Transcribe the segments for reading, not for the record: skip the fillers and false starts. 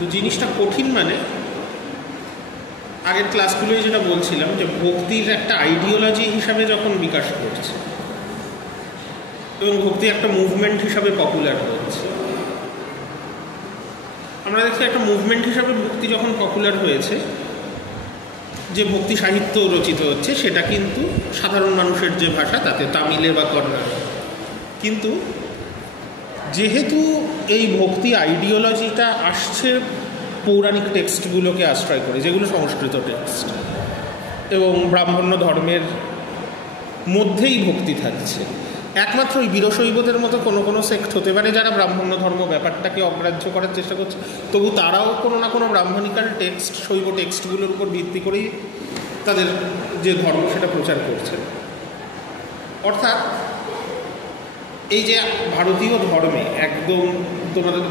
তো জিনিসটা কঠিন মানে আগের ক্লাসগুলোয় যেটা বলছিলাম যে ভক্তির একটা আইডিওলজি হিসাবে যখন বিকাশ করছে এবং ভক্তি একটা মুভমেন্ট হিসাবে পপুলার হচ্ছে, আমরা দেখছি একটা মুভমেন্ট হিসাবে ভক্তি যখন পপুলার হয়েছে, যে ভক্তি সাহিত্য রচিত হচ্ছে সেটা কিন্তু সাধারণ মানুষের যে ভাষা তাতে তামিলে বা কন্নড়ে। কিন্তু যেহেতু এই ভক্তি আইডিওলজিটা আসছে পৌরাণিক টেক্সটগুলোকে আশ্রয় করে, যেগুলো সংস্কৃত টেক্সট, এবং ব্রাহ্মণ্য ধর্মের মধ্যেই ভক্তি থাকছে, একমাত্র ওই বীরশৈবদের মতো কোনো কোনো সেক্ট হতে পারে যারা ব্রাহ্মণ্য ধর্ম ব্যাপারটাকে অগ্রাহ্য করার চেষ্টা করছে, তবু তারাও কোনো না কোনো ব্রাহ্মণিকাল টেক্সট, শৈব টেক্সটগুলোর উপর ভিত্তি করেই তাদের যে ধর্ম সেটা প্রচার করছে। অর্থাৎ এই যে ভারতীয় ধর্মে একদম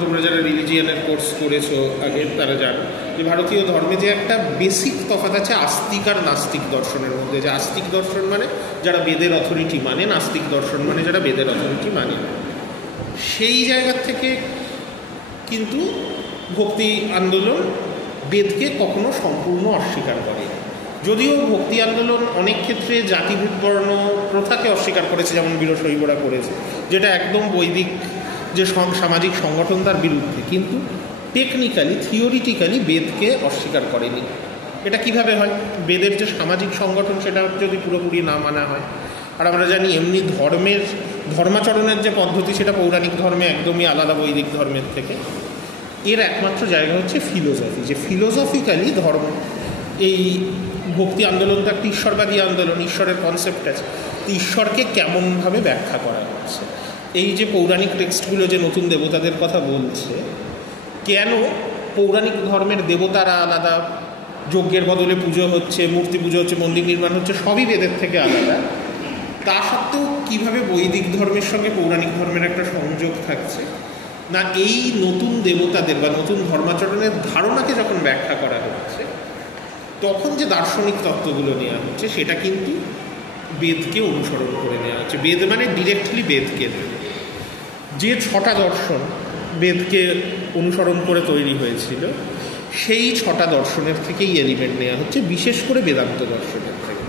তোমরা যারা রিলিজিয়ানের কোর্স করেছো আগে তারা জানো যে ভারতীয় ধর্মে যে একটা বেসিক তফাৎ আছে আস্তিক আর নাস্তিক দর্শনের মধ্যে। যে আস্তিক দর্শন মানে যারা বেদের অথরিটি মানে, নাস্তিক দর্শন মানে যারা বেদের অথরিটি মানে। সেই জায়গা থেকে কিন্তু ভক্তি আন্দোলন বেদকে কখনো সম্পূর্ণ অস্বীকার করে, যদিও ভক্তি আন্দোলন অনেক ক্ষেত্রে জাতিভেদ বর্ণ প্রথাকে অস্বীকার করেছে, যেমন বীরশৈবরা করেছে, যেটা একদম বৈদিক যে সামাজিক সংগঠন তার বিরুদ্ধে, কিন্তু টেকনিক্যালি থিওরিটিক্যালি বেদকে অস্বীকার করেনি। এটা কিভাবে হয়? বেদের যে সামাজিক সংগঠন সেটা যদি পুরোপুরি না মানা হয়, আর আমরা জানি এমনি ধর্মাচরণের যে পদ্ধতি সেটা পৌরাণিক ধর্মে একদমই আলাদা বৈদিক ধর্মের থেকে। এর একমাত্র জায়গা হচ্ছে ফিলোসফি, যে ফিলোসফিক্যালি ধর্ম, এই ভক্তি আন্দোলন তো একটা ঈশ্বরবাদী আন্দোলন, ঈশ্বরের কনসেপ্ট আছে, ঈশ্বরকে কেমনভাবে ব্যাখ্যা করা হচ্ছে। এই যে পৌরাণিক টেক্সটগুলো যে নতুন দেবতাদের কথা বলছে, কেন পৌরাণিক ধর্মের দেবতারা আলাদা, যজ্ঞের বদলে পুজো হচ্ছে, মূর্তি পুজো হচ্ছে, মন্দির নির্মাণ হচ্ছে, সবই বেদের থেকে আলাদা, তা সত্ত্বেও কীভাবে বৈদিক ধর্মের সঙ্গে পৌরাণিক ধর্মের একটা সংযোগ থাকছে না, এই নতুন দেবতাদের বা নতুন ধর্মাচরণের ধারণাকে যখন ব্যাখ্যা করা হচ্ছে তখন যে দার্শনিক তত্ত্বগুলো নেওয়া হচ্ছে সেটা কিন্তু বেদকে অনুসরণ করে নেওয়া হচ্ছে। বেদ মানে ডিরেক্টলি বেদকে, যে 6টা দর্শন বেদকে অনুসরণ করে তৈরি হয়েছিল সেই 6টা দর্শনের থেকেই এলিমেন্ট নেওয়া হচ্ছে, বিশেষ করে বেদান্ত দর্শনের থেকে।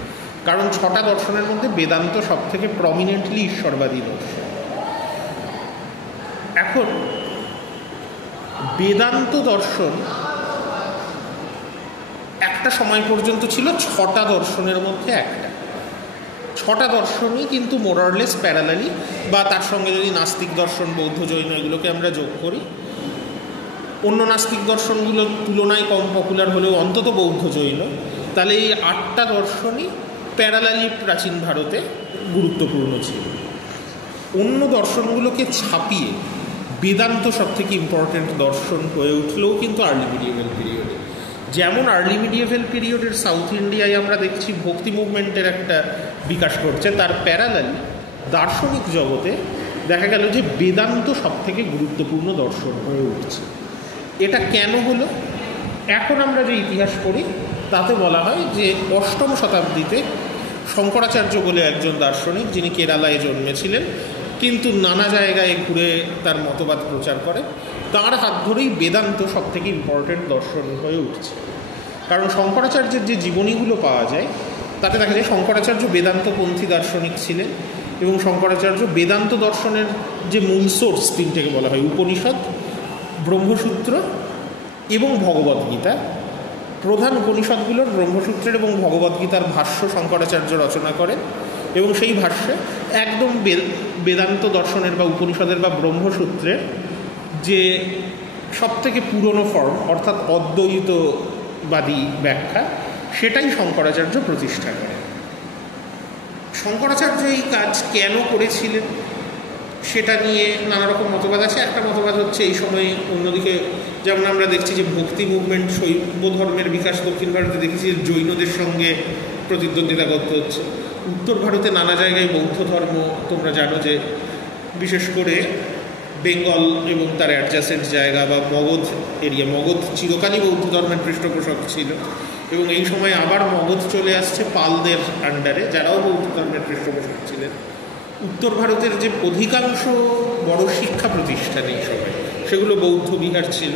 কারণ 6টা দর্শনের মধ্যে বেদান্ত সব থেকে প্রমিনেন্টলি ঈশ্বরবাদী দর্শন। এখন বেদান্ত দর্শন একটা সময় পর্যন্ত ছিল 6টা দর্শনের মধ্যে একটা। 6টা দর্শনই কিন্তু মোরারলেস প্যারালালি, বা তার সঙ্গে যদি নাস্তিক দর্শন, বৌদ্ধ, জৈন এগুলোকে আমরা যোগ করি, অন্য নাস্তিক দর্শনগুলোর তুলনায় কম পপুলার হলেও অন্তত বৌদ্ধ, জৈন, তাহলে এই 8টা দর্শনই প্যারালালি প্রাচীন ভারতে গুরুত্বপূর্ণ ছিল। অন্য দর্শনগুলোকে ছাপিয়ে বেদান্ত সব থেকে ইম্পর্টেন্ট দর্শন হয়ে উঠলেও কিন্তু আর্লি মিডিয়েভাল পিরিয়ডে। যেমন আর্লি মিডিয়েভাল পিরিয়ডের সাউথ ইন্ডিয়ায় আমরা দেখছি ভক্তি মুভমেন্টের একটা বিকাশ ঘটছে, তার প্যারালালি দার্শনিক জগতে দেখা গেল যে বেদান্ত সব থেকে গুরুত্বপূর্ণ দর্শন হয়ে উঠছে। এটা কেন হলো? এখন আমরা যে ইতিহাস পড়ি তাতে বলা হয় যে 8ম শতাব্দীতে শঙ্করাচার্য বলে একজন দার্শনিক, যিনি কেরালায় জন্মেছিলেন কিন্তু নানা জায়গায় ঘুরে তার মতবাদ প্রচার করে, তাঁর হাত ধরেই বেদান্ত সব থেকে ইম্পর্টেন্ট দর্শন হয়ে উঠছে। কারণ শঙ্করাচার্যের যে জীবনীগুলো পাওয়া যায় তাতে দেখা যায় শঙ্করাচার্য বেদান্তপন্থী দার্শনিক ছিলেন, এবং শঙ্করাচার্য বেদান্ত দর্শনের যে মূল সোর্স 3টেকে বলা হয় উপনিষদ, ব্রহ্মসূত্র এবং ভগবদ্গীতা। প্রধান উপনিষদগুলোর ব্রহ্মসূত্রের এবং ভগবদ্গীতার ভাষ্য শঙ্করাচার্য রচনা করেন, এবং সেই ভাষ্যে একদম বেদান্ত দর্শনের বা উপনিষদের বা ব্রহ্মসূত্রের যে সবথেকে পুরনো ফর্ম অর্থাৎ অদ্বৈতবাদী ব্যাখ্যা সেটাই শঙ্করাচার্য প্রতিষ্ঠা করেন। শঙ্করাচার্য এই কাজ কেন করেছিলেন সেটা নিয়ে নানা রকম মতবাদ আছে। একটা মতবাদ হচ্ছে এই সময় অন্যদিকে যেমন আমরা দেখছি যে ভক্তি মুভমেন্ট, শৈব ধর্মের বিকাশ দক্ষিণ ভারতে দেখেছি জৈনদের সঙ্গে প্রতিদ্বন্দ্বিতা করতে হচ্ছে। উত্তর ভারতে নানা জায়গায় বৌদ্ধ ধর্ম, তোমরা জানো যে বিশেষ করে বেঙ্গল এবং তার অ্যাডজাসেন্ট জায়গা বা মগধ এরিয়া, মগধ চিরকালই বৌদ্ধ ধর্মের পৃষ্ঠপোষক ছিল, এবং এই সময় আবার মগধ চলে আসছে পালদের আন্ডারে, যারাও বৌদ্ধ ধর্মের পৃষ্ঠপোষক ছিলেন। উত্তর ভারতের যে অধিকাংশ বড় শিক্ষা প্রতিষ্ঠান এই সময় সেগুলো বৌদ্ধ বিহার ছিল,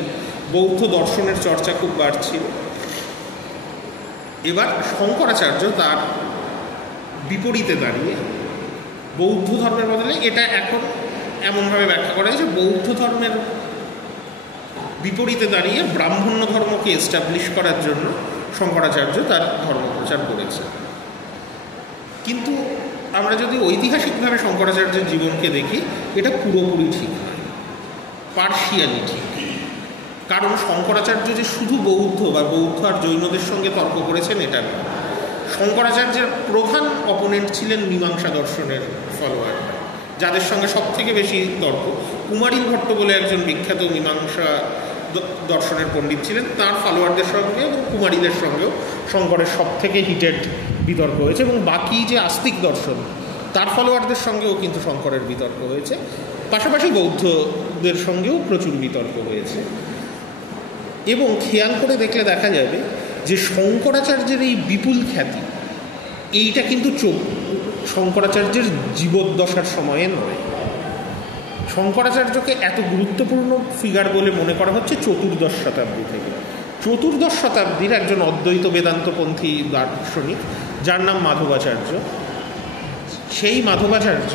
বৌদ্ধ দর্শনের চর্চা খুব বাড়ছিল। এবার শঙ্করাচার্য তার বিপরীতে দাঁড়িয়ে বৌদ্ধ ধর্মের বদলে, এটা এখন এমনভাবে ব্যাখ্যা করা হয় যে বৌদ্ধ ধর্মের বিপরীতে দাঁড়িয়ে ব্রাহ্মণ্য ধর্মকে এস্টাবলিশ করার জন্য শঙ্করাচার্য তার ধর্মপ্রচার করেছে। কিন্তু আমরা যদি ঐতিহাসিকভাবে শঙ্করাচার্যের জীবনকে দেখি, এটা পুরোপুরি ঠিক নয়, পার্শিয়ালি ঠিক। কারণ শঙ্করাচার্য যে শুধু বৌদ্ধ বা বৌদ্ধ আর জৈনদের সঙ্গে তর্ক করেছেন এটা নয়। শঙ্করাচার্যের প্রধান অপোনেন্ট ছিলেন মীমাংসা দর্শনের ফলোয়ার, যাদের সঙ্গে সব থেকে বেশি তর্ক। কুমারিল ভট্ট বলে একজন বিখ্যাত মীমাংসা দর্শনের পণ্ডিত ছিলেন, তার ফলোয়ারদের সঙ্গে এবং কুমারিলের সঙ্গেও শঙ্করের সব থেকে হিটেড বিতর্ক হয়েছে। এবং বাকি যে আস্তিক দর্শন তার ফলোয়ারদের সঙ্গেও কিন্তু শঙ্করের বিতর্ক হয়েছে, পাশাপাশি বৌদ্ধদের সঙ্গেও প্রচুর বিতর্ক হয়েছে। এবং খেয়াল করে দেখলে দেখা যাবে যে শঙ্করাচার্যের এই বিপুল খ্যাতি, এইটা কিন্তু শঙ্করাচার্যের জীবদ্দশার সময়ে নয়। শঙ্করাচার্যকে এত গুরুত্বপূর্ণ ফিগার বলে মনে করা হচ্ছে চতুর্দশ শতাব্দী থেকে। চতুর্দশ শতাব্দীর একজন অদ্বৈত বেদান্তপন্থী দার্শনিক যার নাম মাধবাচার্য, সেই মাধবাচার্য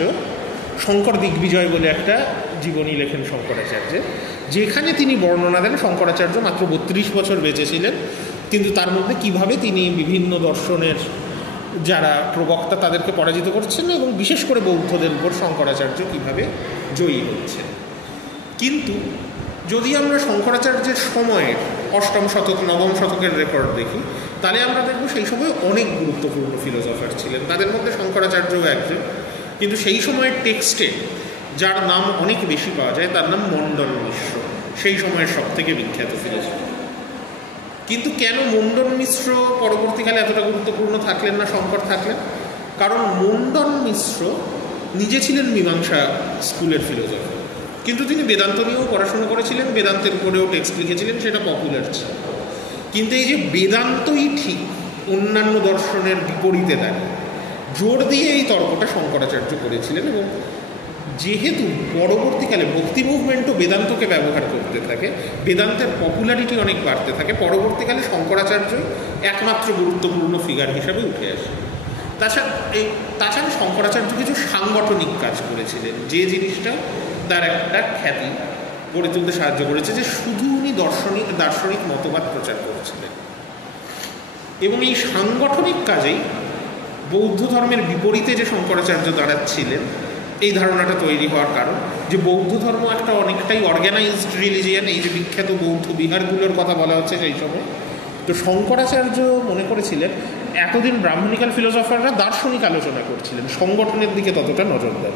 শঙ্কর দিগ্বিজয় বলে একটা জীবনী লেখেন শঙ্করাচার্যের, যেখানে তিনি বর্ণনা দেন শঙ্করাচার্য মাত্র 32 বছর বেঁচে ছিলেন, কিন্তু তার মধ্যে কিভাবে তিনি বিভিন্ন দর্শনের যারা প্রবক্তা তাদেরকে পরাজিত করছেন এবং বিশেষ করে বৌদ্ধদের উপর শঙ্করাচার্য কীভাবে জয়ী হচ্ছেন। কিন্তু যদি আমরা শঙ্করাচার্যের সময়ের অষ্টম শতক নবম শতকের রেকর্ড দেখি, তাহলে আমরা দেখব সেই সময় অনেক গুরুত্বপূর্ণ ফিলোসফার ছিলেন, তাদের মধ্যে শঙ্করাচার্যও একজন। কিন্তু সেই সময়ের টেক্সটে যার নাম অনেক বেশি পাওয়া যায় তার নাম মণ্ডন মিশ্র, সেই সময়ের সব থেকে বিখ্যাত ফিলোসফার। কিন্তু কেন মণ্ডন মিশ্র পরবর্তীকালে এতটা গুরুত্বপূর্ণ থাকলেন না শঙ্কর থাকলেন? কারণ মণ্ডন মিশ্র নিজে ছিলেন মীমাংসা স্কুলের ফিলোসফার, কিন্তু তিনি বেদান্ত নিয়েও পড়াশুনো করেছিলেন, বেদান্তের উপরেও টেক্সট লিখেছিলেন, সেটা পপুলার ছিল। কিন্তু এই যে বেদান্তই ঠিক অন্যান্য দর্শনের বিপরীতে দাঁড়িয়ে জোর দিয়ে এই তর্কটা শঙ্করাচার্য করেছিলেন। এবং যেহেতু পরবর্তীকালে ভক্তি মুভমেন্টও বেদান্তকে ব্যবহার করতে থাকে, বেদান্তের পপুলারিটি অনেক বাড়তে থাকে, পরবর্তীকালে শঙ্করাচার্য একমাত্র গুরুত্বপূর্ণ ফিগার হিসাবে উঠে আসে। তাছাড়া শঙ্করাচার্য কিছু সাংগঠনিক কাজ করেছিলেন, যে জিনিসটা তার একটা খ্যাতি গড়ে তুলতে সাহায্য করেছে, যে শুধু উনি দার্শনিক মতবাদ প্রচার করেছিলেন। এবং এই সাংগঠনিক কাজেই বৌদ্ধ ধর্মের বিপরীতে যে শঙ্করাচার্য দাঁড়াচ্ছিলেন, এই ধারণাটা তৈরি হওয়ার কারণ যে বৌদ্ধ ধর্ম একটা অনেকটাই অর্গানাইজড রিলিজিয়ান। এই যে বিখ্যাত বৌদ্ধ বিহারগুলোর কথা বলা হচ্ছে সেই সময়, তো শঙ্করাচার্য মনে করেছিলেন এতদিন ব্রাহ্মণিক্যাল ফিলোসফাররা দার্শনিক আলোচনা করছিলেন, সংগঠনের দিকে ততটা নজর দেন।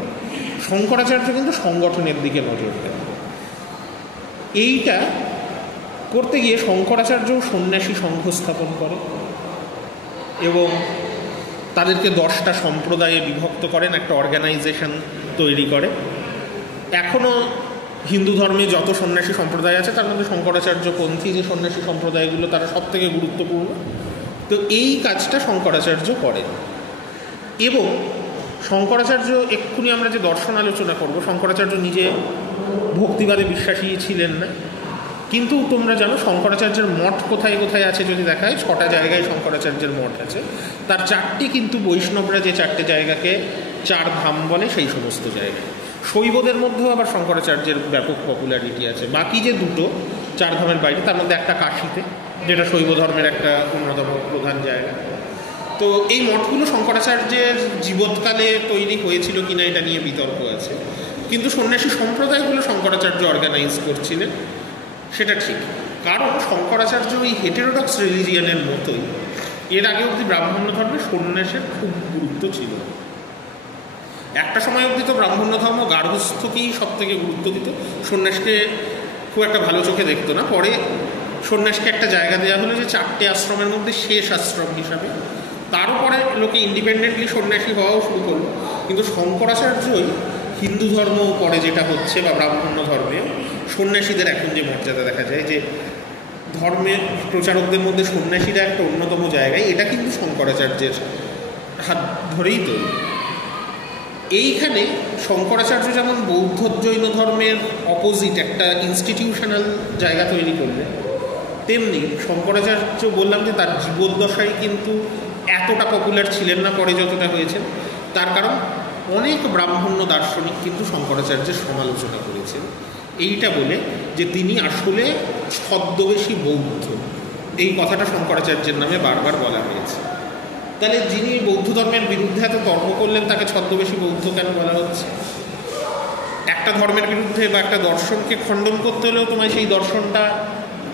শঙ্করাচার্য কিন্তু সংগঠনের দিকে নজর দেন। এইটা করতে গিয়ে শঙ্করাচার্য সন্ন্যাসী সংঘ স্থাপন করে এবং তাদেরকে 10টা সম্প্রদায়ে বিভক্ত করেন, একটা অর্গানাইজেশন তৈরি করে। এখনও হিন্দু ধর্মে যত সন্ন্যাসী সম্প্রদায় আছে তার মধ্যে শঙ্করাচার্যপন্থী যে সন্ন্যাসী সম্প্রদায়গুলো তারা সব থেকে গুরুত্বপূর্ণ। তো এই কাজটা শঙ্করাচার্য করেন। এবং শঙ্করাচার্য, এক্ষুনি আমরা যে দর্শন আলোচনা করব, শঙ্করাচার্য নিজে ভক্তিবাদে বিশ্বাসী ছিলেন না, কিন্তু তোমরা জানো শঙ্করাচার্যের মঠ কোথায় কোথায় আছে যদি দেখা হয়, 6টা জায়গায় শঙ্করাচার্যের মঠ আছে। তার 4টি কিন্তু বৈষ্ণবরা যে 4টে জায়গাকে 4 ধাম বলে সেই সমস্ত জায়গায়। শৈবদের মধ্যেও আবার শঙ্করাচার্যের ব্যাপক পপুলারিটি আছে। বাকি যে 2টো 4 ধামের বাইরে, তার মধ্যে একটা কাশীতে, যেটা শৈব ধর্মের একটা অন্যতম প্রধান জায়গা। তো এই মঠগুলো শঙ্করাচার্যের জীবৎকালে তৈরি হয়েছিল কিনা এটা নিয়ে বিতর্ক আছে, কিন্তু সন্ন্যাসী সম্প্রদায়গুলো শঙ্করাচার্য অর্গানাইজ করছিলেন, সেটা ঠিক। কারণ শঙ্করাচার্য ওই হেটেরোডক্স রিলিজিয়ানের মতোই এর আগে অবধি ব্রাহ্মণ্য ধর্মে সন্ন্যাসের খুব গুরুত্ব ছিল। একটা সময় অবধি তো ব্রাহ্মণ্য ধর্ম গার্হস্থ্যকেই সব থেকে গুরুত্ব দিত, সন্ন্যাসকে খুব একটা ভালো চোখে দেখতো না। পরে সন্ন্যাসকে একটা জায়গা দেওয়া হলো যে 4টে আশ্রমের মধ্যে শেষ আশ্রম হিসাবে, তারপরে লোকে ইন্ডিপেন্ডেন্টলি সন্ন্যাসী হওয়াও শুরু করলো। কিন্তু শঙ্করাচার্যই হিন্দু ধর্ম পরে যেটা হচ্ছে বা ব্রাহ্মণ্য ধর্মে সন্ন্যাসীদের এখন যে মর্যাদা দেখা যায়, যে ধর্মের প্রচারকদের মধ্যে সন্ন্যাসীরা একটা অন্যতম জায়গায়, এটা কিন্তু শঙ্করাচার্যের হাত ধরেই তৈরি। এইখানে শঙ্করাচার্য যেমন বৌদ্ধ জৈন ধর্মের অপোজিট একটা ইনস্টিটিউশনাল জায়গা তৈরি করলেন, তেমনি শঙ্করাচার্য বললাম যে তার জীবদ্দশায় কিন্তু এতটা পপুলার ছিলেন না পরে যতটা হয়েছেন। তার কারণ অনেক ব্রাহ্মণ্য দার্শনিক কিন্তু শঙ্করাচার্যের সমালোচনা করেছেন, এইটা বলে যে তিনি আসলে ছদ্মবেশী বৌদ্ধ। এই কথাটা শঙ্করাচার্যের নামে বারবার বলা হয়েছে। তাহলে যিনি বৌদ্ধ ধর্মের বিরুদ্ধে এত তর্ক করলেন তাকে ছদ্মবেশী বৌদ্ধ কেন বলা হচ্ছে? একটা ধর্মের বিরুদ্ধে বা একটা দর্শনকে খণ্ডন করতে হলেও তোমায় সেই দর্শনটা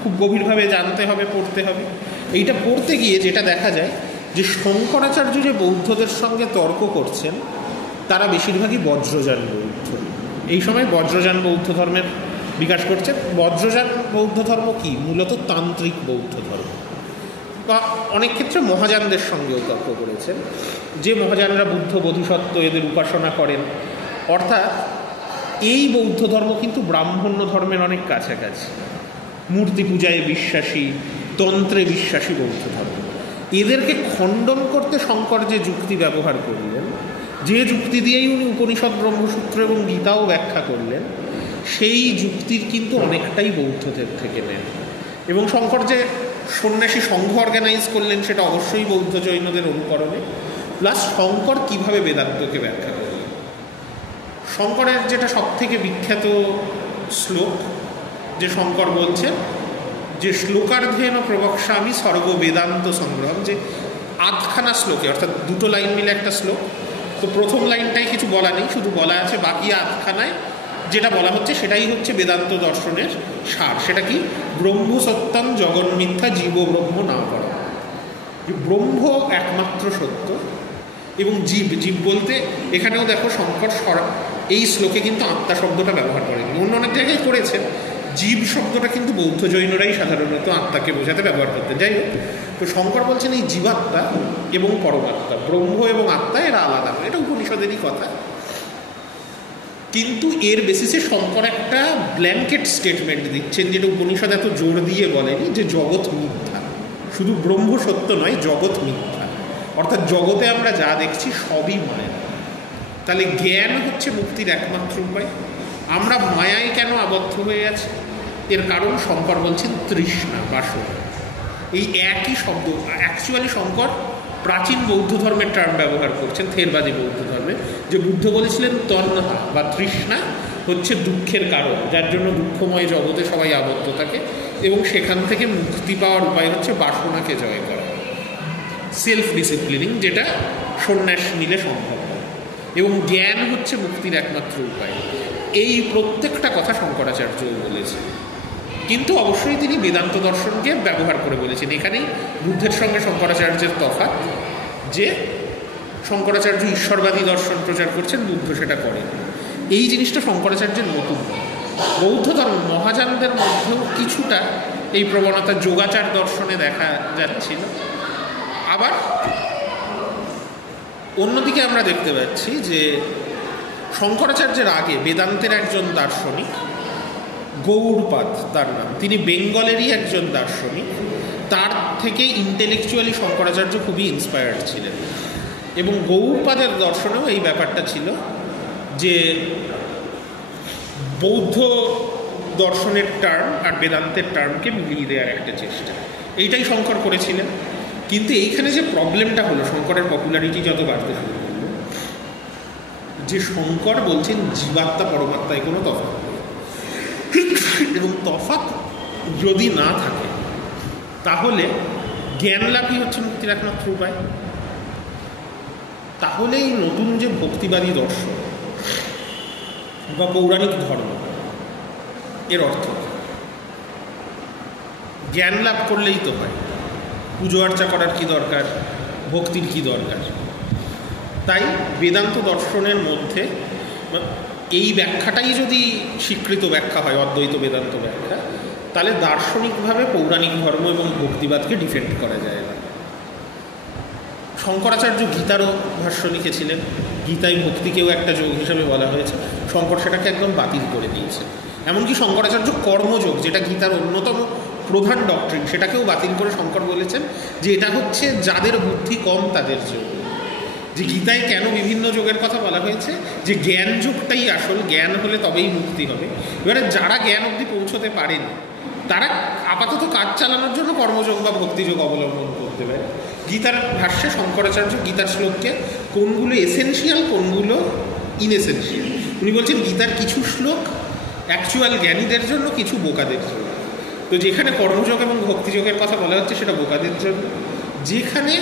খুব গভীরভাবে জানতে হবে, পড়তে হবে। এইটা পড়তে গিয়ে যেটা দেখা যায় যে শঙ্করাচার্য যে বৌদ্ধদের সঙ্গে তর্ক করছেন তারা বেশিরভাগই বজ্রযান বৌদ্ধ। এই সময় বজ্রযান বৌদ্ধ ধর্মের বিকাশ করছে। বজ্রযান বৌদ্ধ ধর্ম কি? মূলত তান্ত্রিক বৌদ্ধ ধর্ম, বা অনেক ক্ষেত্রে মহাযানদের সঙ্গেও তর্ক করেছেন, যে মহাযানরা বুদ্ধ বোধিসত্ত্ব এদের উপাসনা করেন। অর্থাৎ এই বৌদ্ধ ধর্ম কিন্তু ব্রাহ্মণ্য ধর্মের অনেক কাছাকাছি, মূর্তি পূজায় বিশ্বাসী, তন্ত্রে বিশ্বাসী বৌদ্ধ ধর্ম। এদেরকে খণ্ডন করতে শঙ্কর যে যুক্তি ব্যবহার করলেন, যে যুক্তি দিয়েই উনি উপনিষদ, ব্রহ্মসূত্র এবং গীতাও ব্যাখ্যা করলেন, সেই যুক্তির কিন্তু অনেকটাই বৌদ্ধদের থেকে নেন। এবং শঙ্কর যে সন্ন্যাসী সংঘ অর্গানাইজ করলেন সেটা অবশ্যই বৌদ্ধ জৈনদের অনুকরণে। প্লাস শঙ্কর কীভাবে বেদান্তকে ব্যাখ্যা করলেন, শঙ্করের যেটা সবথেকে বিখ্যাত শ্লোক, যে শঙ্কর বলছেন যে শ্লোকার্ধেন প্রবক্ষ্যামি সর্ব বেদান্ত সংগ্রহম, যে আধখানা শ্লোকে, অর্থাৎ দুটো লাইন মিলে একটা শ্লোক। তো প্রথম লাইনটাই কিছু বলা নেই, শুধু বলা আছে বাকি আধখানায় যেটা বলা হচ্ছে সেটাই হচ্ছে বেদান্ত দর্শনের সার। সেটা কি? ব্রহ্ম সত্যম জগন্মিথ্যা জীব ব্রহ্ম না পড়া। ব্রহ্ম একমাত্র সত্য এবং জীব, জীব বলতে এখানেও দেখো শঙ্কর এই শ্লোকে কিন্তু আত্মা শব্দটা ব্যবহার করেন, অন্য অনেক জায়গায় করেছেন। জীব শব্দটা কিন্তু বৌদ্ধ জৈনরাই সাধারণত আত্মাকে বোঝাতে ব্যবহার করতেন। যাই হোক, তো শঙ্কর বলছেন এই জীবাত্মা এবং পরমাত্মা, ব্রহ্ম এবং আত্মা এরা আলাদা, এটা উপনিষদেরই কথা। কিন্তু এর বেসিসে শঙ্কর একটা ব্ল্যাঙ্কেট স্টেটমেন্ট দিচ্ছেন, যেটা উপনিষদ এত জোর দিয়ে বলেনি, যে জগৎ মিথ্যা। শুধু ব্রহ্ম সত্য নয়, জগৎ মিথ্যা। অর্থাৎ জগতে আমরা যা দেখছি সবই মায়া। তাহলে জ্ঞান হচ্ছে মুক্তির একমাত্র উপায়। আমরা মায়ায় কেন আবদ্ধ হয়ে আছি? এর কারণ শঙ্কর বলছেন তৃষ্ণা, বাসনা। এই একই শব্দ অ্যাকচুয়ালি শঙ্কর প্রাচীন বৌদ্ধ ধর্মের টার্ম ব্যবহার করছেন, থেরবাদী বৌদ্ধ ধর্মে, যে বুদ্ধ বলেছিলেন তন্মহা বা তৃষ্ণা হচ্ছে দুঃখের কারণ, যার জন্য দুঃখময় জগতে সবাই আবদ্ধ থাকে, এবং সেখান থেকে মুক্তি পাওয়ার উপায় হচ্ছে বাসনাকে জয় করা, সেলফ ডিসিপ্লিনিং, যেটা সন্ন্যাস নিলে সম্ভব হয়। এবং জ্ঞান হচ্ছে মুক্তির একমাত্র উপায়। এই প্রত্যেকটা কথা শঙ্করাচার্য বলেছেন, কিন্তু অবশ্যই তিনি বেদান্ত দর্শনকে ব্যবহার করে বলেছেন। এখানেই বুদ্ধের সঙ্গে শঙ্করাচার্যের তফাৎ, যে শঙ্করাচার্য ঈশ্বরবাদী দর্শন প্রচার করছেন, বুদ্ধ সেটা করেন। এই জিনিসটা শঙ্করাচার্যের নতুন। বৌদ্ধ ধর্ম মহাযানদের মধ্যেও কিছুটা এই প্রবণতা যোগাচার দর্শনে দেখা যাচ্ছিল। আবার অন্যদিকে আমরা দেখতে পাচ্ছি যে শঙ্করাচার্যের আগে বেদান্তের একজন দার্শনিক, গৌড়পাদ তার নাম, তিনি বেঙ্গলেরই একজন দার্শনিক। তার থেকে ইন্টেলেকচুয়ালি শঙ্করাচার্য খুবই ইন্সপায়ার্ড ছিলেন, এবং গৌড়পাদের দর্শনেও এই ব্যাপারটা ছিল যে বৌদ্ধ দর্শনের টার্ম আর বেদান্তের টার্মকে মিলিয়ে দেওয়ার একটা চেষ্টা, এইটাই শঙ্কর করেছিলেন। কিন্তু এইখানে যে প্রবলেমটা হলো, শঙ্করের পপুলারিটি যত বাড়তে শুরু করলো, যে শঙ্কর বলছেন জীবাত্মা পরমাত্মায় কোনো তফাৎ নেই, এবং তফাৎ যদি না থাকে তাহলে জ্ঞান লাভই হচ্ছে মুক্তির একমাত্র উপায়। তাহলে এই নতুন যে ভক্তিবাদী দর্শন বা পৌরাণিক ধর্ম, এর অর্থ জ্ঞান লাভ করলেই তো হয়, পুজো আর্চা করার কি দরকার, ভক্তির কি দরকার? তাই বেদান্ত দর্শনের মধ্যে এই ব্যাখ্যাটাই যদি স্বীকৃত ব্যাখ্যা হয়, অদ্বৈত বেদান্ত ব্যাখ্যা, তাহলে দার্শনিকভাবে পৌরাণিক ধর্ম এবং ভক্তিবাদকে ডিফেন্ড করা যায় না। শঙ্করাচার্য গীতারও ভাষ্য লিখেছিলেন, গীতায় ভক্তিকেও একটা যোগ হিসাবে বলা হয়েছে, শঙ্কর সেটাকে একদম বাতিল করে দিয়েছে। এমনকি শঙ্করাচার্য কর্মযোগ, যেটা গীতার অন্যতম প্রধান ডক্ট্রিন, সেটাকেও বাতিল করে শঙ্কর বলেছেন যে এটা হচ্ছে যাদের বুদ্ধি কম তাদের যোগ, যে গীতায় কেন বিভিন্ন যোগের কথা বলা হয়েছে, যে জ্ঞান যোগটাই আসল, জ্ঞান হলে তবেই মুক্তি হবে। এবারে যারা জ্ঞান অবধি পৌঁছতে পারেন তারা আপাতত কাজ চালানোর জন্য কর্মযোগ বা ভক্তিযোগ অবলম্বন করতে পারে। গীতার ভাষ্যে শঙ্করাচার্য গীতার শ্লোককে কোনগুলো এসেনশিয়াল কোনগুলো ইনএসেনশিয়াল উনি বলছেন গীতার কিছু শ্লোক অ্যাকচুয়াল জ্ঞানীদের জন্য, কিছু বোকাদের জন্য। তো যেখানে কর্মযোগ এবং ভক্তিযোগের কথা বলা হচ্ছে সেটা বোকাদের জন্য, যেখানে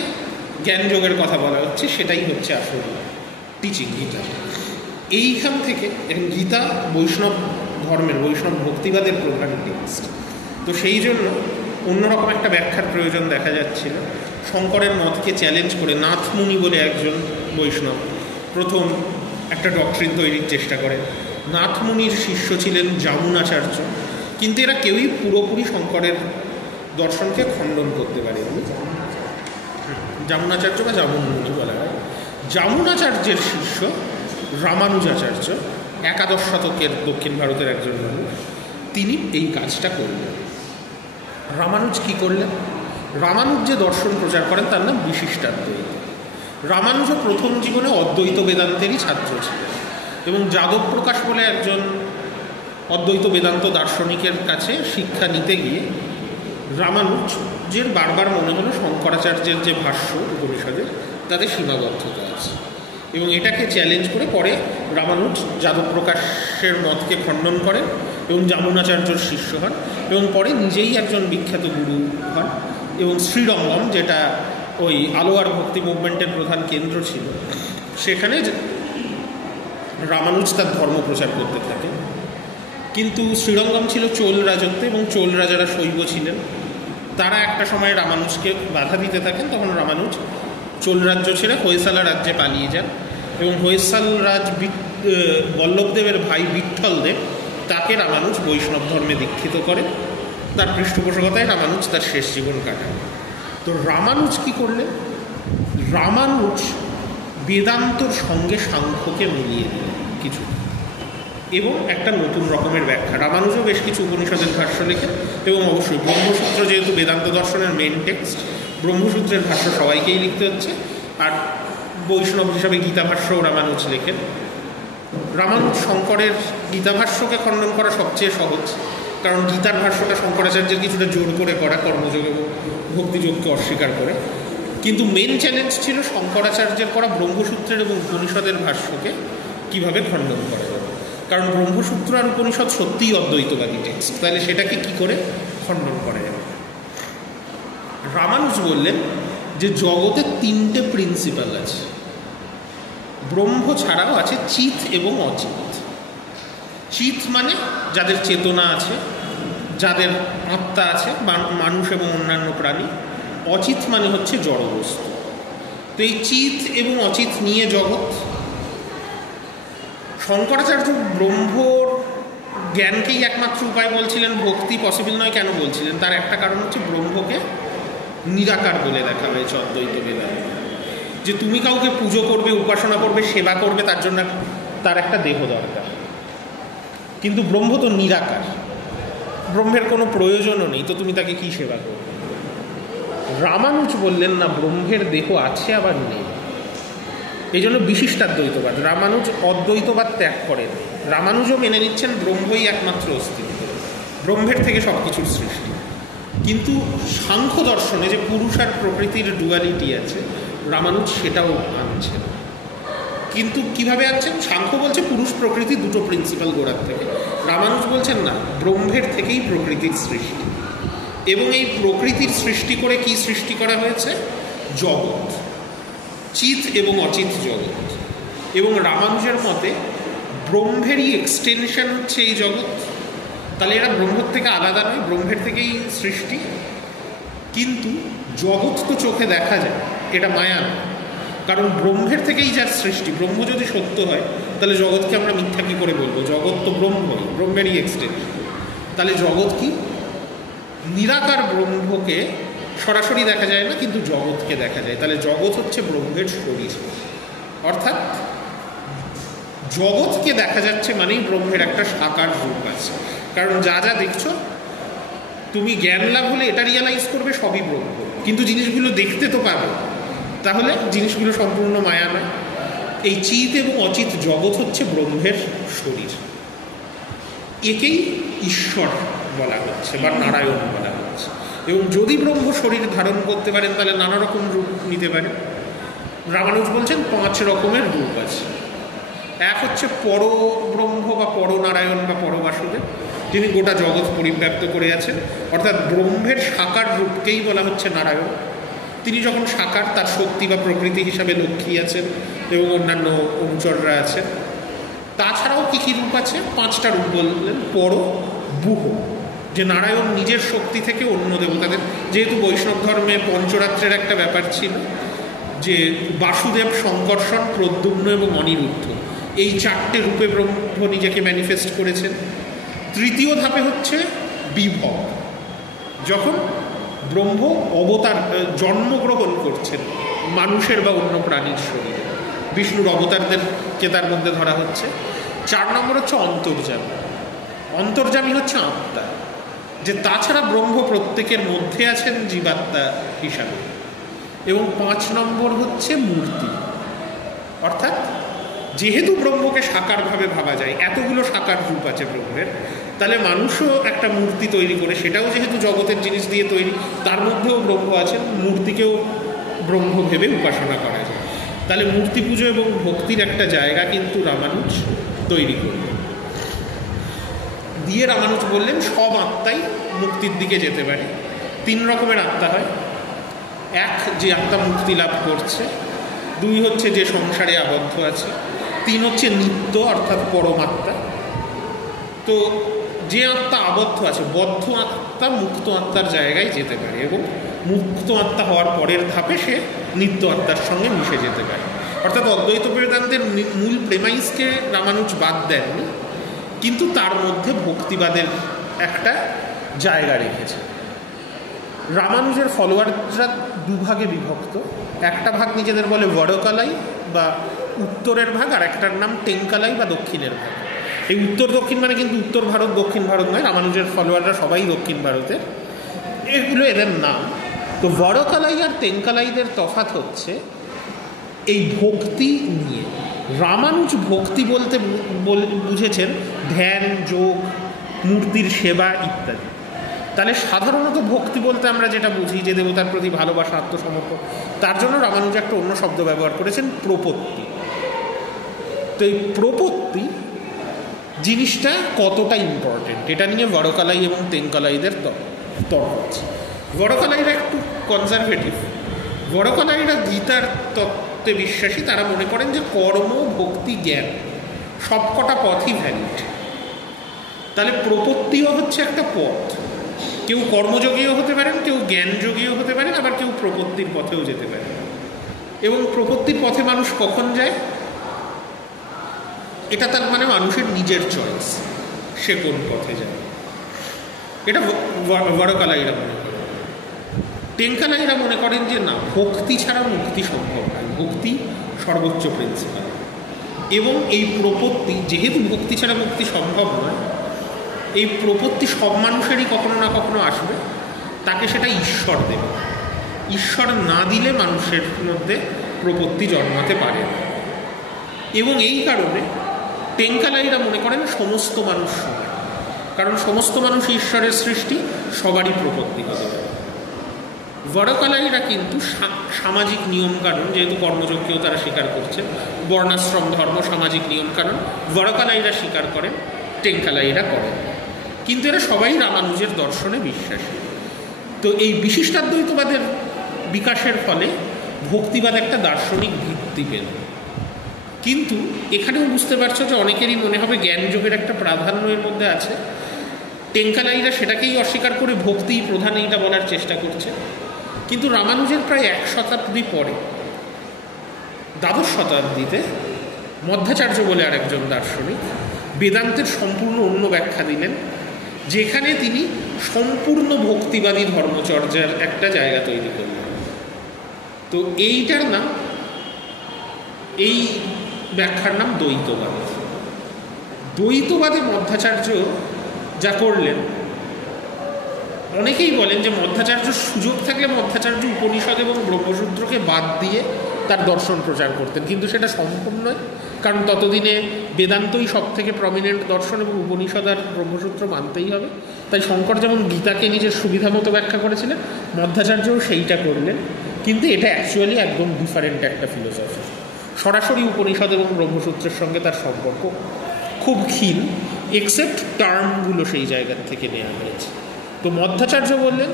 জ্ঞানযোগের কথা বলা হচ্ছে সেটাই হচ্ছে আসল টিচিং গীতা। এইখান থেকে এখন গীতা বৈষ্ণব ধর্মের, বৈষ্ণব ভক্তিবাদের প্রধান টেক্সট। তো সেই জন্য অন্যরকম একটা ব্যাখ্যার প্রয়োজন দেখা যাচ্ছিল। শঙ্করের মতকে চ্যালেঞ্জ করে নাথমুনি বলে একজন বৈষ্ণব প্রথম একটা ডক্ট্রিন তৈরির চেষ্টা করেন। নাথমুনির শিষ্য ছিলেন যামুনাচার্য, কিন্তু এরা কেউই পুরোপুরি শঙ্করের দর্শনকে খণ্ডন করতে পারেনি। যামুনাচার্য বা যামুনমুনি বলা হয়। যামুনাচার্যের শিষ্য রামানুজাচার্য, একাদশ শতকের দক্ষিণ ভারতের একজন মানুষ, তিনি এই কাজটা করলেন। রামানুজ কি করলেন? রামানুজ যে দর্শন প্রচার করেন তার নাম বিশিষ্টাদ্বৈত। রামানুজ প্রথম জীবনে অদ্বৈত বেদান্তেরই ছাত্র ছিলেন এবং যাদব প্রকাশ বলে একজন অদ্বৈত বেদান্ত দার্শনিকের কাছে শিক্ষা নিতে গিয়ে রামানুজের বারবার মনে হলো শঙ্করাচার্যের যে ভাষ্য উপনিষদের তাতে সীমাবদ্ধতা আছে, এবং এটাকে চ্যালেঞ্জ করে পরে রামানুজ যাদব প্রকাশের মতকে খণ্ডন করেন এবং যামুনাচার্যর শিষ্য হন এবং পরে নিজেই একজন বিখ্যাত গুরু হন। এবং শ্রীরঙ্গম, যেটা ওই আলোয়ার ভক্তি মুভমেন্টের প্রধান কেন্দ্র ছিল, সেখানে রামানুজ তার ধর্ম প্রচার করতে থাকেন। কিন্তু শ্রীরঙ্গম ছিল চোল রাজত্বে এবং চোল রাজারা শৈব ছিলেন, তারা একটা সময় রামানুজকে বাধা দিতে থাকেন। তখন রামানুজ চোল রাজ্য ছেড়ে হোয়সালা রাজ্যে পালিয়ে যান এবং হোয়সাল রাজ বল্লভদেবের ভাই বিঠ্ঠলদেব তাকে রামানুজ বৈষ্ণব ধর্মে দীক্ষিত করেন। তার পৃষ্ঠপোষকতায় রামানুজ তার শেষ জীবন কাটান। তো রামানুজ কি করলেন? রামানুজ বেদান্তর সঙ্গে সাংখ্যকে মিলিয়ে দিলেন কিছু, এবং একটা নতুন রকমের ব্যাখ্যা। রামানুজও বেশ কিছু উপনিষদের ভাষ্য লেখেন এবং অবশ্যই ব্রহ্মসূত্র, যেহেতু বেদান্ত দর্শনের মেন টেক্সট, ব্রহ্মসূত্রের ভাষ্য সবাইকেই লিখতে হচ্ছে। আর বৈষ্ণব হিসাবে গীতা ভাষ্যও রামানুজ লেখেন। রামানুজ শঙ্করের গীতা ভাষ্যকে খণ্ডন করা সবচেয়ে সহজ, কারণ গীতার ভাষ্যটা শঙ্করাচার্যের কিছুটা জোর করে করা, কর্মযোগ এবং ভক্তিযোগকে অস্বীকার করে। কিন্তু মেন চ্যালেঞ্জ ছিল শঙ্করাচার্যের করা ব্রহ্মসূত্রের এবং উপনিষদের ভাষ্যকে কীভাবে খণ্ডন করা যাবে, কারণ ব্রহ্মসূত্র আর উপনিষদ সত্যিই অদ্বৈতবাদী টেক্সট, তাহলে সেটাকে কি করে খণ্ডন করা যাবে। রামানুজ বললেন যে জগতে তিনটে প্রিন্সিপাল আছে, ব্রহ্ম ছাড়াও আছে চিৎ এবং অচিৎ। চিৎ মানে যাদের চেতনা আছে, যাদের আত্মা আছে, মানুষ এবং অন্যান্য প্রাণী। অচিৎ মানে হচ্ছে জড়বস্তু। তো এই চিৎ এবং অচিৎ নিয়ে জগৎ। শঙ্করাচার্য ব্রহ্মর জ্ঞানকেই একমাত্র উপায় বলছিলেন, ভক্তি পসিবল নয় কেন বলছিলেন? তার একটা কারণ হচ্ছে ব্রহ্মকে নিরাকার বলে দেখা হয়েছে অদ্বৈত বেদান্তে, যে তুমি কাউকে পুজো করবে, উপাসনা করবে, সেবা করবে, তার জন্য তার একটা দেহ দরকার। কিন্তু ব্রহ্ম তো নিরাকার, ব্রহ্মের কোনো প্রয়োজনও নেই, তো তুমি তাকে কি সেবা করবে? রামানুজ বললেন না, ব্রহ্মের দেহ আছে আবার নেই। এই জন্য বিশিষ্টাদ্বৈতবাদ। রামানুজ অদ্বৈতবাদ ত্যাগ করেন। রামানুজও মেনে নিচ্ছেন ব্রহ্মই একমাত্র অস্তিত্ব, ব্রহ্মের থেকে সব কিছুর সৃষ্টি। কিন্তু সাংখ্য দর্শনে যে পুরুষ আর প্রকৃতির ডুয়ালিটি আছে, রামানুজ সেটাও আনছেন। কিন্তু কিভাবে আনছেন? সাংখ্য বলছে পুরুষ প্রকৃতি দুটো প্রিন্সিপাল গোড়ার থেকে, রামানুজ বলছেন না, ব্রহ্মের থেকেই প্রকৃতির সৃষ্টি, এবং এই প্রকৃতির সৃষ্টি করে কি সৃষ্টি করা হয়েছে? জগৎ, চিৎ এবং অচিৎ জগৎ। এবং রামানুজের মতে ব্রহ্মেরই এক্সটেনশন হচ্ছে এই জগৎ। তাহলে এরা ব্রহ্মের থেকে আলাদা নয়, ব্রহ্মের থেকেই সৃষ্টি। কিন্তু জগৎ তো চোখে দেখা যায়, এটা মায়া নয়, কারণ ব্রহ্মের থেকেই যার সৃষ্টি। ব্রহ্ম যদি সত্য হয় তাহলে জগৎকে আমরা মিথ্যা কী করে বলবো? জগৎ তো ব্রহ্মই, ব্রহ্মেরই এক্সটেনশন। তাহলে জগৎ কি? নিরাকার ব্রহ্মকে সরাসরি দেখা যায় না, কিন্তু জগৎকে দেখা যায়। তাহলে জগৎ হচ্ছে ব্রহ্মের শরীর, অর্থাৎ জগৎকে দেখা যাচ্ছে মানেই ব্রহ্মের একটা সাকার রূপ আছে। কারণ যা যা দেখছো, তুমি জ্ঞান লাভ হলে এটা রিয়ালাইজ করবে সবই ব্রহ্ম, কিন্তু জিনিসগুলো দেখতে তো পাবে। তাহলে জিনিসগুলো সম্পূর্ণ মায়া নয়। এই চিৎ এবং অচিৎ জগৎ হচ্ছে ব্রহ্মের শরীর, একেই ঈশ্বর বলা হচ্ছে বা নারায়ণ বলা হচ্ছে। এবং যদি ব্রহ্ম শরীর ধারণ করতে পারেন তাহলে নানা রকম রূপ নিতে পারেন। রামানুজ বলছেন 5 রকমের রূপ আছে। এক হচ্ছে পরব্রহ্ম বা পরনারায়ণ বা পরবাসুদেব, যিনি গোটা জগৎ পরিব্যাপ্ত করে আছেন, অর্থাৎ ব্রহ্মের সাকার রূপকেই বলা হচ্ছে নারায়ণ। তিনি যখন সাকার, তার শক্তি বা প্রকৃতি হিসাবে লক্ষ্মী আছেন এবং অন্যান্য অনুচররা আছেন। তাছাড়াও কী কী রূপ আছে? 5টা রূপ বললেন। পর, বুহ, যে নারায়ণ নিজের শক্তি থেকে অন্য দেবতাদের, যেহেতু বৈষ্ণব ধর্মে পঞ্চরাত্রের একটা ব্যাপার ছিল যে বাসুদেব, শঙ্কর্ষণ, প্রদ্যুম্ন এবং অনিরুদ্ধ, এই 4টে রূপে ব্রহ্ম নিজেকে ম্যানিফেস্ট করেছেন। তৃতীয় ধাপে হচ্ছে বিভব, যখন ব্রহ্ম অবতার জন্মগ্রহণ করছেন মানুষের বা অন্য প্রাণীর শরীরে, বিষ্ণুর অবতারদেরকে তার মধ্যে ধরা হচ্ছে। 4 নম্বর হচ্ছে অন্তর্যামী। অন্তর্যামী হচ্ছে আত্মা, যে তাছাড়া ব্রহ্ম প্রত্যেকের মধ্যে আছেন জীবাত্মা হিসাবে। এবং 5 নম্বর হচ্ছে মূর্তি, অর্থাৎ যেহেতু ব্রহ্মকে সাকারভাবে ভাবা যায়, এতগুলো সাকার রূপ আছে ব্রহ্মের, তাহলে মানুষও একটা মূর্তি তৈরি করে, সেটাও যেহেতু জগতের জিনিস দিয়ে তৈরি, তার মধ্যেও ব্রহ্ম আছেন, মূর্তিকেও ব্রহ্ম ভেবে উপাসনা করা যায়। তাহলে মূর্তি পুজো এবং ভক্তির একটা জায়গা কিন্তু রামানুজ তৈরি করলেন। দিয়ে রামানুজ বললেন সব আত্মাই মুক্তির দিকে যেতে পারে। 3 রকমের আত্মা হয়। 1, যে আত্মা মুক্তি লাভ করছে। 2 হচ্ছে যে সংসারে আবদ্ধ আছে। 3 হচ্ছে নিত্য, অর্থাৎ পরমাত্মা। তো যে আত্মা আবদ্ধ আছে, বদ্ধ আত্মা মুক্ত আত্মার জায়গায় যেতে পারে, এবং মুক্ত আত্মা হওয়ার পরের ধাপে সে নিত্য আত্মার সঙ্গে মিশে যেতে পারে। অর্থাৎ অদ্বৈত বেদান্তের মূল প্রেমাইসকে রামানুজ বাদ দেননি, কিন্তু তার মধ্যে ভক্তিবাদের একটা জায়গা রেখেছে। রামানুজের ফলোয়াররা 2 ভাগে বিভক্ত। একটা ভাগ নিজেদের বলে বড়কালাই বা উত্তরের ভাগ, আর একটার নাম টেঙ্কালাই বা দক্ষিণের ভাগ। এই উত্তর দক্ষিণ মানে কিন্তু উত্তর ভারত দক্ষিণ ভারত নয়, রামানুজের ফলোয়াররা সবাই দক্ষিণ ভারতের, এগুলো এদের নাম। তো বড়কালাই আর টেঙ্কালাইদের তফাৎ হচ্ছে এই ভক্তি নিয়ে। রামানুজ ভক্তি বলতে বুঝেছেন ধ্যান, যোগ, মূর্তির সেবা ইত্যাদি। তাহলে সাধারণত ভক্তি বলতে আমরা যেটা বুঝি যে দেবতার প্রতি ভালোবাসা, আত্মসমর্পণ, তার জন্য রামানুজ একটা অন্য শব্দ ব্যবহার করেছেন, প্রপত্তি। তো এই প্রপত্তি জিনিসটা কতটা ইম্পর্টেন্ট, এটা নিয়ে বড়কালাই এবং তেঙ্কালাইদের তর্ক আছে। বড়কালাইরা একটু কনজারভেটিভ। বড়কালাইরা গীতার তত্ত্বে বিশ্বাসী। তারা মনে করেন যে কর্ম, ভক্তি, জ্ঞান সবকটা পথই ভ্যালিড। তাহলে প্রপত্তিও হচ্ছে একটা পথ। কেউ কর্মযোগীও হতে পারেন, কেউ জ্ঞানযোগীও হতে পারেন, আবার কেউ প্রপত্তির পথেও যেতে পারেন। এবং প্রপত্তির পথে মানুষ কখন যায়, এটা তার মানে মানুষের নিজের চয়েস, সে কোন পথে যায়। এটা বড়কালাইরা মনে করেন। টেঙ্কালাইরা মনে করেন যে না, ভক্তি ছাড়া মুক্তি সম্ভব নয়, ভক্তি সর্বোচ্চ প্রিন্সিপাল। এবং এই প্রপত্তি, যেহেতু ভক্তি ছাড়া মুক্তি সম্ভব নয়, এই প্রপত্তি সব মানুষেরই কখনো না কখনো আসবে, তাকে সেটা ঈশ্বর দেবে। ঈশ্বর না দিলে মানুষের মধ্যে প্রপত্তি জন্মাতে পারে না। এবং এই কারণে টেঙ্কালাইরা মনে করেন সমস্ত মানুষ সমান, কারণ সমস্ত মানুষ ঈশ্বরের সৃষ্টি, সবারই প্রপত্তি হতে পারে। বড়কালাইরা কিন্তু সামাজিক নিয়মকানুন, যেহেতু কর্মযোগ্যও তারা স্বীকার করছে, বর্ণাশ্রম ধর্ম, সামাজিক নিয়মকানুন বড়কালাইরা স্বীকার করেন, টেঙ্কালাইরা করেন। কিন্তু এরা সবাই রামানুজের দর্শনে বিশ্বাসী। তো এই বিশিষ্টাদ্বৈতবাদের বিকাশের ফলে ভক্তিবাদ একটা দার্শনিক ভিত্তি পেল। কিন্তু এখানেও বুঝতে পারছো যে অনেকেরই মনে হবে জ্ঞানযোগের একটা প্রাধান্য এর মধ্যে আছে। টেঙ্কালাইরা সেটাকেই অস্বীকার করে ভক্তিই প্রধান এইটা বলার চেষ্টা করছে। কিন্তু রামানুজের প্রায় 1 শতাব্দী পরে, 12শ শতাব্দীতে মধ্বাচার্য বলে আরেকজন দার্শনিক বেদান্তের সম্পূর্ণ অন্য ব্যাখ্যা দিলেন, যেখানে তিনি সম্পূর্ণ ভক্তিবাদী ধর্মচর্যার একটা জায়গা তৈরি করলেন। তো এইটার নাম, এই ব্যাখ্যার নাম দ্বৈতবাদ। দ্বৈতবাদে মধ্বাচার্য যা করলেন, অনেকেই বলেন যে মধ্বাচার্য সুযোগ থাকলে মধ্বাচার্য উপনিষদ এবং ব্রহ্মসূত্রকে বাদ দিয়ে তার দর্শন প্রচার করতেন, কিন্তু সেটা সম্ভব নয়, কারণ ততদিনে বেদান্তই সব থেকে প্রমিনেন্ট দর্শন এবং উপনিষদ আর ব্রহ্মসূত্র মানতেই হবে। তাই শঙ্কর যেমন গীতাকে নিজের সুবিধা মতো ব্যাখ্যা করেছিলেন, মধ্বাচার্যও সেইটা করলেন, কিন্তু এটা অ্যাকচুয়ালি একদম ডিফারেন্ট একটা ফিলোসফি। সরাসরি উপনিষদ এবং ব্রহ্মসূত্রের সঙ্গে তার সম্পর্ক খুব ক্ষীণ, এক্সেপ্ট টার্মগুলো সেই জায়গার থেকে নেওয়া হয়েছে। তো মধ্বাচার্য বললেন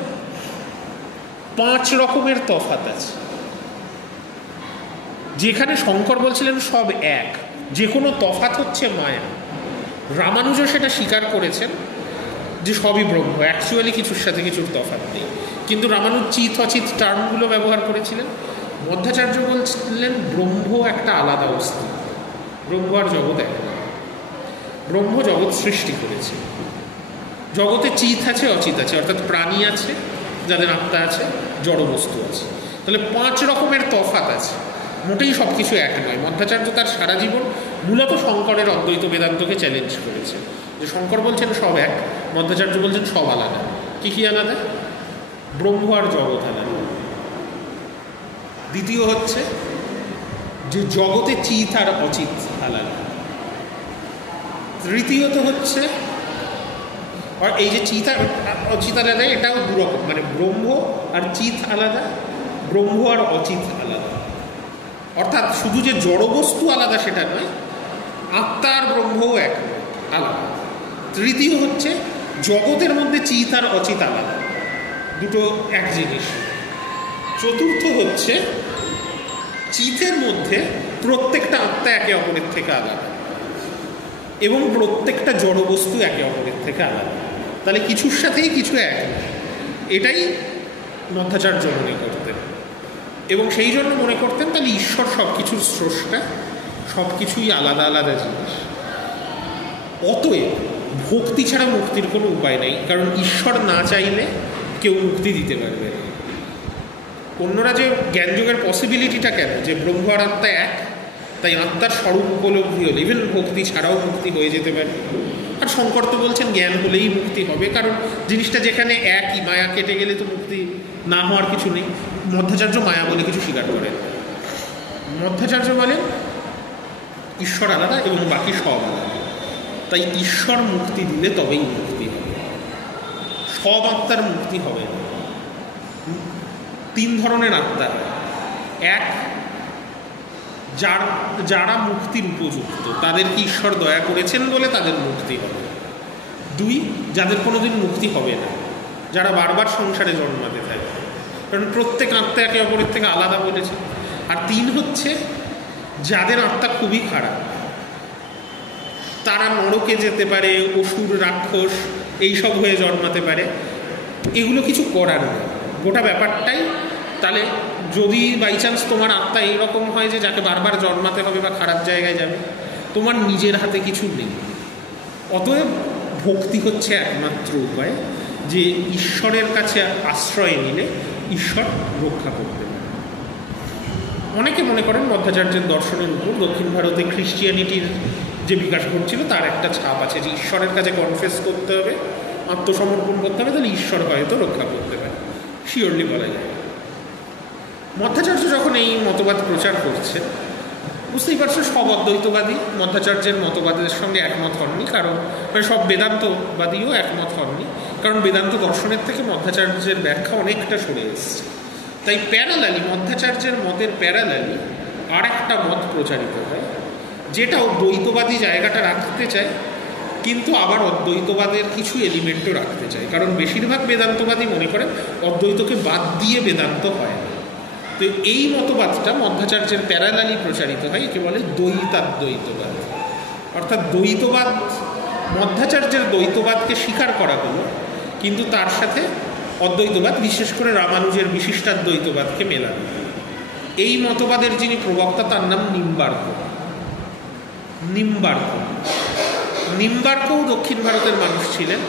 5 রকমের তফাৎ আছে, যেখানে শঙ্কর বলছিলেন সব এক, যে কোনো তফাৎ হচ্ছে মায়া। রামানুজ সেটা স্বীকার করেছেন যে সবই ব্রহ্ম, অ্যাকচুয়ালি কিছুর সাথে কিছুর তফাৎ নেই, কিন্তু রামানুজ চিৎ অচিৎ টার্মগুলো ব্যবহার করেছিলেন। মধ্বাচার্য বলছিলেন ব্রহ্ম একটা আলাদা বস্তু, ব্রহ্ম আর জগৎ এক না। ব্রহ্ম জগৎ সৃষ্টি করেছে, জগতে চিৎ আছে অচিৎ আছে, অর্থাৎ প্রাণী আছে যাদের আত্মা আছে, জড় বস্তু আছে। তাহলে 5 রকমের তফাৎ আছে, মোটেই সব কিছু এক নয়। মধ্বাচার্য তার সারা জীবন মূলত শঙ্করের অদ্বৈত বেদান্তকে চ্যালেঞ্জ করেছে, যে শঙ্কর বলছেন সব এক, মধ্বাচার্য বলছেন সব আলাদা। কি কি আলাদা? ব্রহ্ম আর জগৎ আলাদা। দ্বিতীয় হচ্ছে যে জগতে চিৎ আর অচিৎ আলাদা। তৃতীয়ত হচ্ছে, আর এই যে চিৎ আর অচিৎ আলাদা, এটাও দুরকম, মানে ব্রহ্ম আর চিৎ আলাদা, ব্রহ্ম আর অচিৎ আলাদা। অর্থাৎ শুধু যে জড়বস্তু আলাদা সেটা নয়, আত্মা আর ব্রহ্মও এক আলাদা। তৃতীয় হচ্ছে জগতের মধ্যে চিৎ আর অচিৎ আলাদা, দুটো এক জিনিস। চতুর্থ হচ্ছে চিতের মধ্যে প্রত্যেকটা আত্মা একে অপরের থেকে আলাদা এবং প্রত্যেকটা জড়বস্তু একে অপরের থেকে আলাদা। তাহলে কিছুর সাথেই কিছু এক, এটাই মধ্বাচার্য মনে করতেন। এবং সেই জন্য মনে করতেন তাহলে ঈশ্বর সব কিছুর স্রষ্টা, সব কিছুই আলাদা আলাদা জিনিস। অতএব ভক্তি ছাড়া মুক্তির কোনো উপায় নেই, কারণ ঈশ্বর না চাইলে কেউ মুক্তি দিতে পারবে না। অন্যরা যে জ্ঞানযোগের পসিবিলিটিটা কেন, যে ব্রহ্ম আর আত্মা এক, তাই আত্মার স্বরূপ উপলব্ধি হলে ইভেন ভক্তি ছাড়াও মুক্তি হয়ে যেতে পারে। আর শঙ্কর তো বলছেন জ্ঞান হলেই মুক্তি হবে, কারণ জিনিসটা যেখানে একই, মায়া কেটে গেলে তো মুক্তি না হওয়ার কিছু নেই। মধ্বাচার্য মায়া বলে কিছু স্বীকার করেন। মধ্বাচার্য বলেন ঈশ্বর আলাদা এবং বাকি সব আলাদা, তাই ঈশ্বর মুক্তি দিলে তবেই মুক্তি হবে, সব আত্মার মুক্তি হবে না। 3 ধরনের আত্মা, এক যারা মুক্তির উপযুক্ত, তাদেরকে ঈশ্বর দয়া করেছেন বলে তাদের মুক্তি হবে। 2 যাদের কোনোদিন মুক্তি হবে না, যারা বারবার সংসারে জন্মাতে থাকে, কারণ প্রত্যেক আত্মা একে অপরের থেকে আলাদা বলেছে। আর 3 হচ্ছে যাদের আত্মা খুবই খারাপ, তারা নরকে যেতে পারে, অসুর রাক্ষস এইসব হয়ে জন্মাতে পারে, এগুলো কিছু করার না, গোটা ব্যাপারটাই। তাহলে যদি বাই চান্স তোমার আত্মা এইরকম হয় যে যাকে বারবার জন্মাতে হবে বা খারাপ জায়গায় যাবে, তোমার নিজের হাতে কিছু নেই। অতএব ভক্তি হচ্ছে একমাত্র উপায়, যে ঈশ্বরের কাছে আশ্রয় নিলে ঈশ্বর রক্ষা করতে পারে। অনেকে মনে করেন মধ্বাচার্যের দর্শনের উপর দক্ষিণ ভারতে খ্রিস্টিয়ানিটির যে বিকাশ ঘটছিল তার একটা ছাপ আছে, যে ঈশ্বরের কাছে কনফেস করতে হবে, আত্মসমর্পণ করতে হবে, তাহলে ঈশ্বর হয়তো রক্ষা করতে পারে। শিওরলি বলা যায়। মধ্বাচার্য যখন এই মতবাদ প্রচার করছে, বুঝতেই পারছো সব অদ্বৈতবাদী মধ্বাচার্যের মতবাদের সঙ্গে একমত হননি, কারণ সব বেদান্তবাদীও একমত হননি, কারণ বেদান্ত দর্শনের থেকে মধ্বাচার্যের ব্যাখ্যা অনেকটা সরে এসছে। তাই প্যারালালি মধ্বাচার্যের মতের প্যারালালি আর একটা মত প্রচারিত হয়, যেটাও দ্বৈতবাদী জায়গাটা রাখতে চায়, কিন্তু আবার অদ্বৈতবাদের কিছু এলিমেন্টও রাখতে চায়, কারণ বেশিরভাগ বেদান্তবাদী মনে করেন অদ্বৈতকে বাদ দিয়ে বেদান্ত হয় না। তো এই মতবাদটা মধ্বাচার্যের প্যারালালি প্রচারিত হয়, একে বলে দ্বৈতাদ্বৈতবাদ। অর্থাৎ দ্বৈতবাদ, মধ্বাচার্যের দ্বৈতবাদকে স্বীকার করা হলো, কিন্তু তার সাথে অদ্বৈতবাদ, বিশেষ করে রামানুজের বিশিষ্টাদ্বৈতবাদকে মেলানো। এই মতবাদের যিনি প্রবক্তা তার নাম নিম্বার্ক। নিম্বার্কও দক্ষিণ ভারতের মানুষ ছিলেন,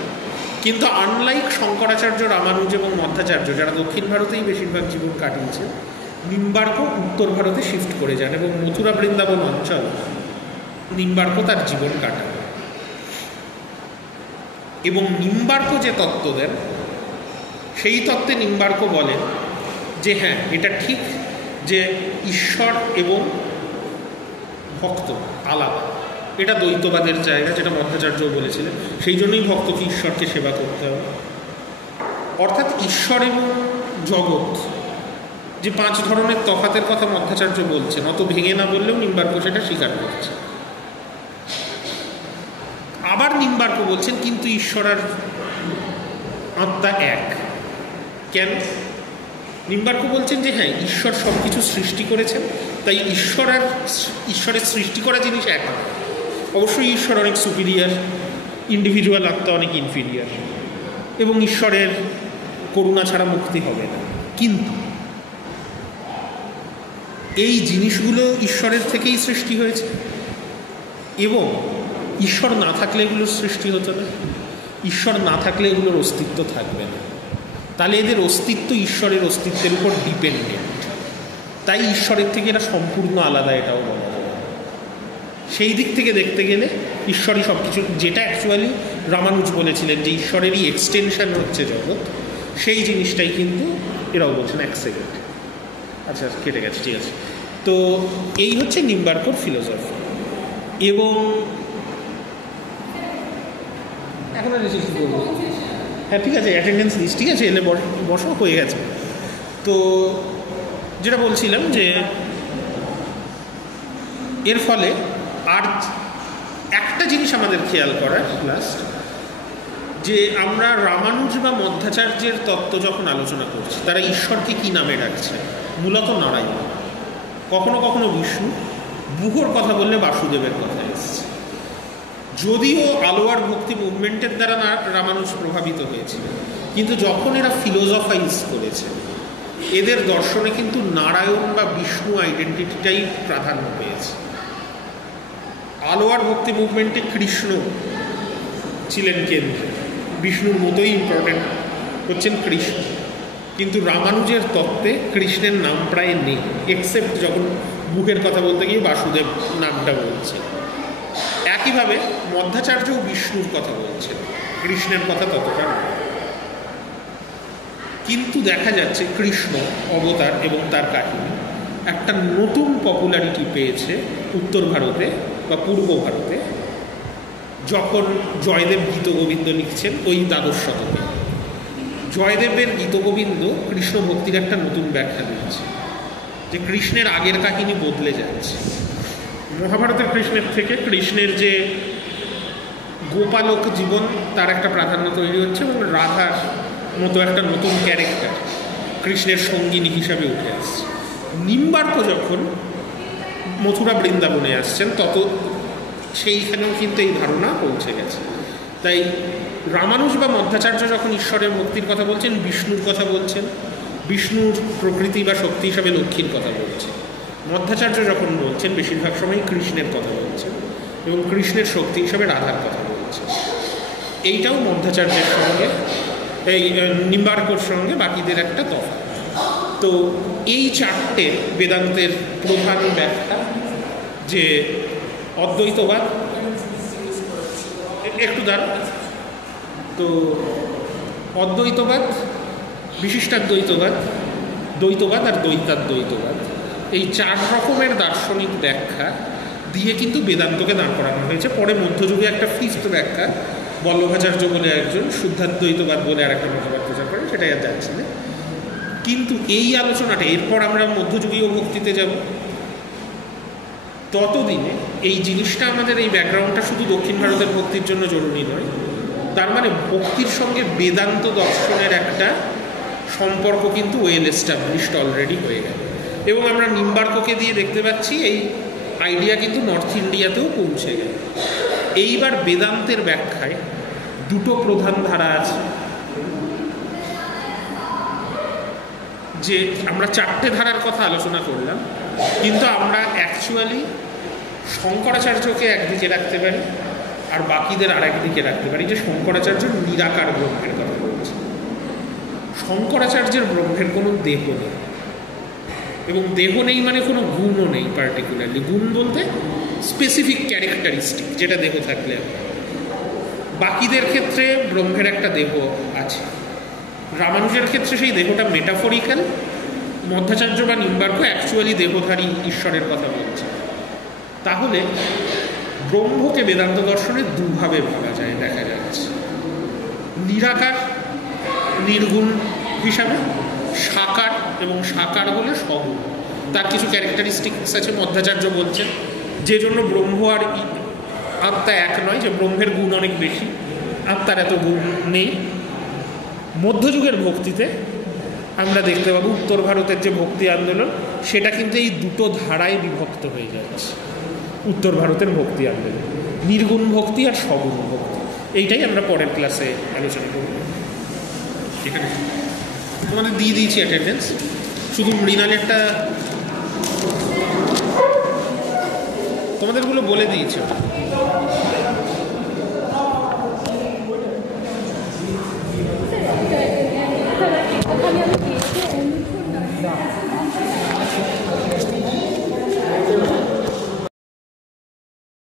কিন্তু আনলাইক শঙ্করাচার্য, রামানুজ এবং মধ্বাচার্য, যারা দক্ষিণ ভারতেই বেশিরভাগ জীবন কাটিয়েছেন, নিম্বার্ক উত্তর ভারতে শিফট করে যান এবং মথুরা বৃন্দাবন অঞ্চল নিম্বার্ক তার জীবন কাটান। এবং নিম্বার্ক যে তত্ত্ব দেন সেই তত্ত্বে নিম্বার্ক বলেন যে হ্যাঁ, এটা ঠিক যে ঈশ্বর এবং ভক্ত আলাদা, এটা দ্বৈতবাদের জায়গা, যেটা মধ্বাচার্যও বলেছিলেন। সেই জন্যই ভক্তকে ঈশ্বরকে সেবা করতে হবে। অর্থাৎ ঈশ্বর এবং জগৎ যে 5 ধরনের তফাতের কথা মধ্বাচার্য বলছেন, অত ভেঙে না বললেও নিম্বার্ক সেটা স্বীকার করছে। আবার নিম্বার্ক বলছেন কিন্তু ঈশ্বর আর আত্মা এক। কেন? নিম্বার্ক বলছেন যে হ্যাঁ, ঈশ্বর সব কিছু সৃষ্টি করেছেন, তাই ঈশ্বরের সৃষ্টি করা জিনিস এক। অবশ্যই ঈশ্বর অনেক সুপিরিয়ার, ইন্ডিভিজুয়াল আত্মা অনেক ইনফিরিয়ার, এবং ঈশ্বরের করুণা ছাড়া মুক্তি হবে না। কিন্তু এই জিনিসগুলো ঈশ্বরের থেকেই সৃষ্টি হয়েছে, এবং ঈশ্বর না থাকলে এগুলোর সৃষ্টি হতো না, ঈশ্বর না থাকলে এগুলোর অস্তিত্ব থাকবে না। তাহলে এদের অস্তিত্ব ঈশ্বরের অস্তিত্বের উপর ডিপেন্ডেন্ট, তাই ঈশ্বরের থেকে এরা সম্পূর্ণ আলাদা, এটাও বলা যায়। সেই দিক থেকে দেখতে গেলে ঈশ্বরই সব কিছু, যেটা অ্যাকচুয়ালি রামানুজ বলেছিলেন যে ঈশ্বরেরই এক্সটেনশন হচ্ছে জগৎ, সেই জিনিসটাই কিন্তু এরাও বলছেন। 1 সেকেন্ড, আচ্ছা কেটে গেছে, ঠিক আছে। তো এই হচ্ছে নিম্বার্কর ফিলোসফি। এবং এখন আর এসে কী করবো? হ্যাঁ ঠিক আছে, অ্যাটেন্ডেন্স দিস, ঠিক আছে, এলে বসো, হয়ে গেছে। তো যেটা বলছিলাম যে এর ফলে আর একটা জিনিস আমাদের খেয়াল করার লাস্ট, যে আমরা রামানুজ বা মধ্বাচার্যের তত্ত্ব যখন আলোচনা করছি, তারা ঈশ্বরকে কি নামে ডাকছে? মূলত নারায়ণ, কখনো কখনো বিষ্ণু, বুহর কথা বললে বাসুদেবের কথা এসছে। যদিও আলোয়ার ভক্তি মুভমেন্টের দ্বারা রামানুজ প্রভাবিত হয়েছিল, কিন্তু যখন এরা ফিলোসফাইজ করেছে, এদের দর্শনে কিন্তু নারায়ণ বা বিষ্ণু আইডেন্টিটিটাই প্রাধান্য পেয়েছে। আলোয়ার ভক্তি মুভমেন্টে কৃষ্ণ ছিলেন কেন্দ্রে, বিষ্ণুর মতোই ইম্পর্টেন্ট হচ্ছেন কৃষ্ণ, কিন্তু রামানুজের তত্ত্বে কৃষ্ণের নাম প্রায় নেই, এক্সেপ্ট যখন বুকের কথা বলতে গিয়ে বাসুদেব নামটা বলছে। একইভাবে মধ্বাচার্যও বিষ্ণুর কথা বলছেন, কৃষ্ণের কথা ততটা নয়। কিন্তু দেখা যাচ্ছে কৃষ্ণ অবতার এবং তার কাহিনী একটা নতুন পপুলারিটি পেয়েছে উত্তর ভারতে বা পূর্ব ভারতে, যখন জয়দেব গীতগোবিন্দ লিখছেন ওই 12 শতকে। জয়দেবের গীতগোবিন্দ কৃষ্ণ ভক্তির একটা নতুন ব্যাখ্যা দিচ্ছে, যে কৃষ্ণের আগের কাহিনী বদলে যাচ্ছে। মহাভারতের কৃষ্ণের থেকে কৃষ্ণের যে গোপালক জীবন, তার একটা প্রাধান্য তৈরি হচ্ছে, এবং রাধার মতো একটা নতুন ক্যারেক্টার কৃষ্ণের সঙ্গিনী হিসাবে উঠে আসছে। নিম্বার্ক যখন মথুরা বৃন্দাবনে আসছেন, তত সেইখানেও কিন্তু এই ধারণা পৌঁছে গেছে। তাই রামানুজ বা মধ্বাচার্য যখন ঈশ্বরের মুক্তির কথা বলছেন, বিষ্ণুর কথা বলছেন, বিষ্ণুর প্রকৃতি বা শক্তি হিসাবে লক্ষ্মীর কথা বলছেন। মধ্বাচার্য যখন বলছেন, বেশিরভাগ সময় কৃষ্ণের কথা বলছেন, এবং কৃষ্ণের শক্তি হিসাবে রাধার কথা বলছেন। এইটাও মধ্বাচার্যের সঙ্গে, এই নিম্বার্কর সঙ্গে বাকিদের একটা তফাৎ। তো এই 4টে বেদান্তের প্রধান ব্যাখ্যা, যে অদ্বৈতবাদ, একটু দাঁড়া, তো অদ্বৈতবাদ, বিশিষ্টাদ্বৈতবাদ, দ্বৈতবাদ আর দ্বৈতাদ্বৈতবাদ, এই 4 রকমের দার্শনিক ব্যাখ্যা দিয়ে কিন্তু বেদান্তকে দাঁড় করানো হয়েছে। পরে মধ্যযুগে একটা 5th ব্যাখ্যা বল্লভাচার্য বলে একজন শুদ্ধাদ্বৈতবাদ বলে আর একটা মতবাদ প্রচার করেন, সেটাই আর যাচ্ছে না। কিন্তু এই আলোচনাটা, এরপর আমরা মধ্যযুগীয় ভক্তিতে যাব, ততদিনে এই জিনিসটা আমাদের, এই ব্যাকগ্রাউন্ডটা শুধু দক্ষিণ ভারতের ভক্তির জন্য জরুরি নয়। তার মানে ভক্তির সঙ্গে বেদান্ত দর্শনের একটা সম্পর্ক কিন্তু ওয়েল এস্টাবলিশড অলরেডি হয়ে গেল। এবং আমরা নিম্বার্ককে দিয়ে দেখতে পাচ্ছি এই আইডিয়া কিন্তু নর্থ ইন্ডিয়াতেও পৌঁছে গেল। এইবার বেদান্তের ব্যাখ্যায় 2টো প্রধান ধারা আছে, যে আমরা 4টে ধারার কথা আলোচনা করলাম, কিন্তু আমরা অ্যাকচুয়ালি শঙ্করাচার্যকে একদিকে রাখতে পারি আর বাকিদের আর একদিকে রাখতে পারি। যে শঙ্করাচার্য নিরাকার ব্রহ্মের কথা বলছে, শঙ্করাচার্যের ব্রহ্মের কোনো দেহ নেই, এবং দেহ নেই মানে কোনো গুণও নেই পার্টিকুলারলি। গুণ বলতে স্পেসিফিক ক্যারেক্টারিস্টিক, যেটা দেহ থাকলে। বাকিদের ক্ষেত্রে ব্রহ্মের একটা দেহ আছে, রামানুজের ক্ষেত্রে সেই দেহটা মেটাফরিক্যাল, মধ্যাচার্য বা নিম্বার্ক অ্যাকচুয়ালি দেহধারী ঈশ্বরের কথা বলছে। তাহলে ব্রহ্মকে বেদান্ত দর্শনে দুভাবে ভাবা যায়, দেখা যাচ্ছে নিরাকার নির্গুণ হিসাবে, সাকার এবং সাকার হলে সগুণ। তার কিছু ক্যারেক্টারিস্টিক্স আছে মধ্যাচার্য বলছেন, যে জন্য ব্রহ্ম আর আত্মা এক নয়, যে ব্রহ্মের গুণ অনেক বেশি, আত্মার এত গুণ নেই। মধ্যযুগের ভক্তিতে আমরা দেখতে পাবো উত্তর ভারতের যে ভক্তি আন্দোলন, সেটা কিন্তু এই দুটো ধারায় বিভক্ত হয়ে যাচ্ছে। উত্তর ভারতের ভক্তি আন্দোলন নির্গুণ ভক্তি আর সগুণ ভক্তি, এইটাই আমরা পরের ক্লাসে আলোচনা করব। ঠিক আছে, তোমাদের দিয়ে দিয়েছি অ্যাটেন্ডেন্স, শুধু মৃণালেরটা তোমাদেরগুলো বলে দিয়েছে।